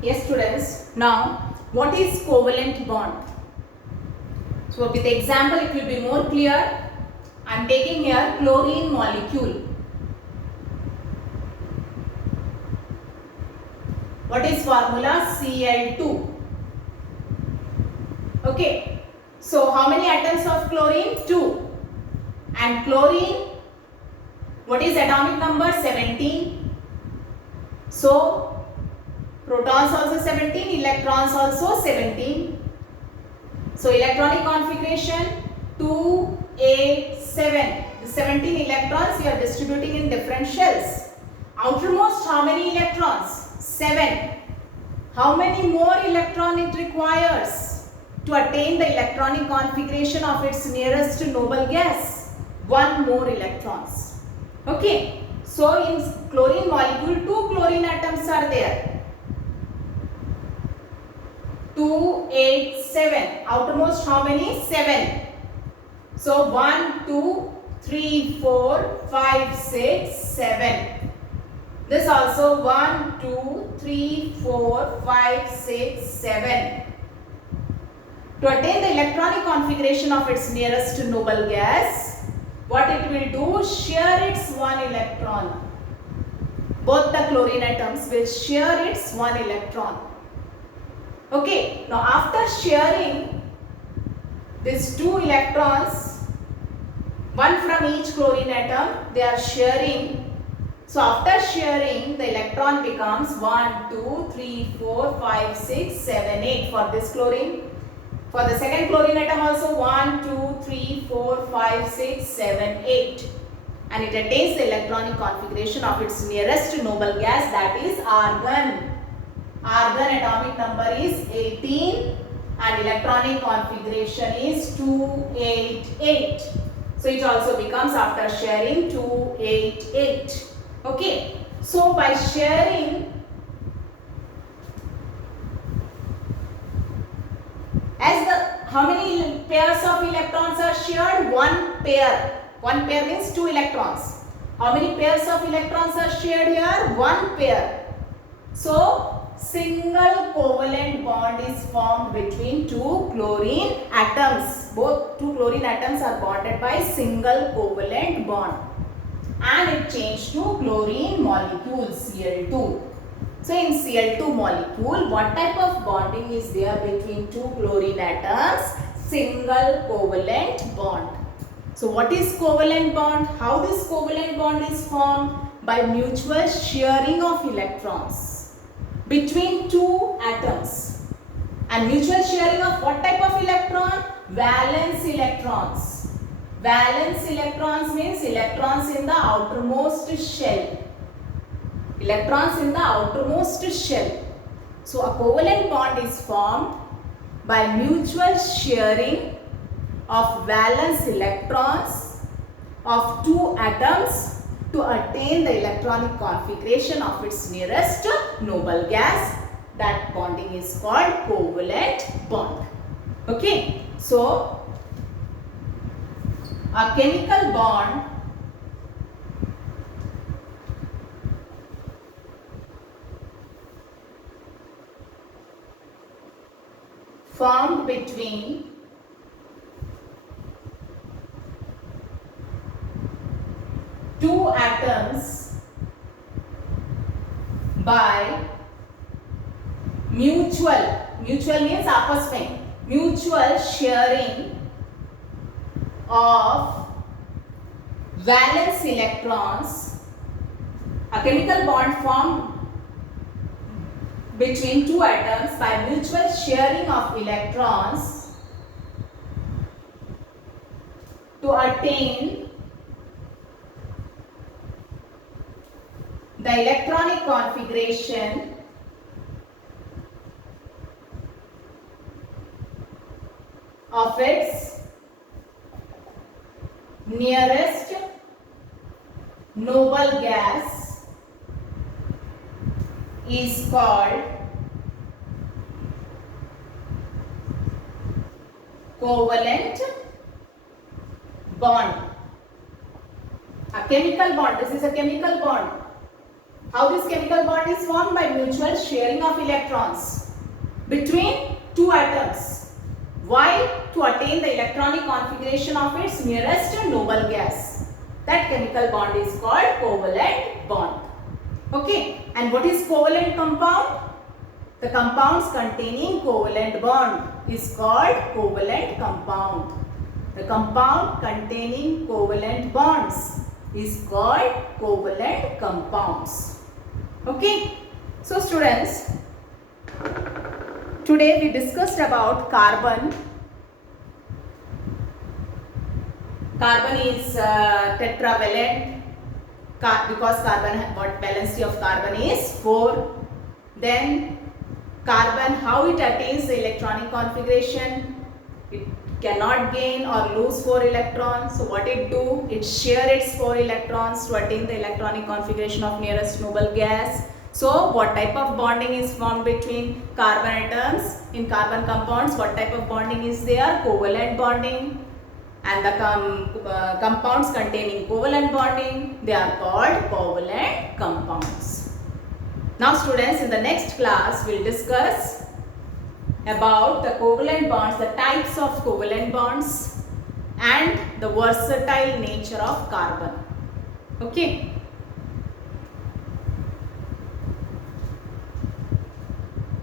Yes, students. Now, what is covalent bond? So, with the example, it will be more clear. I am taking here chlorine molecule. What is formula? Cl2. Okay. So, how many atoms of chlorine? 2. And chlorine, what is atomic number? 17. So, protons also 17, electrons also 17. So, electronic configuration 2, 8, 7. The 17 electrons you are distributing in different shells. Outermost, how many electrons? 7. How many more electron it requires to attain the electronic configuration of its nearest noble gas? 1 more electrons. Okay. So, in chlorine molecule, 2 chlorine atoms are there. 2, 8, 7. Outermost how many? 7. So 1, 2, 3, 4, 5, 6, 7. This also 1, 2, 3, 4, 5, 6, 7. To attain the electronic configuration of its nearest noble gas, what it will do? Share its 1 electron. Both the chlorine atoms will share its 1 electron. Okay, now after sharing these 2 electrons, one from each chlorine atom, they are sharing. So after sharing, the electron becomes 1, 2, 3, 4, 5, 6, 7, 8 for this chlorine. For the second chlorine atom also 1, 2, 3, 4, 5, 6, 7, 8. And it attains the electronic configuration of its nearest noble gas, that is argon. Argon atomic number is 18 and electronic configuration is 288. So it also becomes after sharing 288. Okay. So by sharing, how many pairs of electrons are shared? 1 pair. 1 pair means 2 electrons. How many pairs of electrons are shared here? 1 pair. So single covalent bond is formed between 2 chlorine atoms. Both 2 chlorine atoms are bonded by single covalent bond. And it changed to chlorine molecule Cl2. So in Cl2 molecule, what type of bonding is there between 2 chlorine atoms? Single covalent bond. So what is covalent bond? How this covalent bond is formed? By mutual sharing of electrons between 2 atoms. And mutual sharing of what type of electron? Valence electrons. Valence electrons means electrons in the outermost shell. Electrons in the outermost shell. So a covalent bond is formed by mutual sharing of valence electrons of 2 atoms to attain the electronic configuration of its nearest noble gas. That bonding is called covalent bond. Okay. So a chemical bond formed between two atoms by mutual means आपस में mutual sharing of valence electrons. A chemical bond formed between two atoms by mutual sharing of electrons to attain the electronic configuration of its nearest noble gas is called covalent bond. A chemical bond, this is a chemical bond How this chemical bond is formed? By mutual sharing of electrons between two atoms. Why? To attain the electronic configuration of its nearest noble gas. That chemical bond is called covalent bond. Okay. And what is covalent compound? The compounds containing covalent bond is called covalent compound. The compound containing covalent bonds is called covalent compounds. Okay. So students, today we discussed about carbon. Carbon is tetravalent because carbon, what valency of carbon is 4. Then carbon, how it attains the electronic configuration. It cannot gain or lose 4 electrons. So what it do? It share its 4 electrons to attain the electronic configuration of nearest noble gas. So what type of bonding is formed between carbon atoms in carbon compounds? What type of bonding is there? Covalent bonding. And the compounds containing covalent bonding, they are called covalent compounds. Now students, in the next class we will discuss about the covalent bonds, the types of covalent bonds and the versatile nature of carbon. Okay.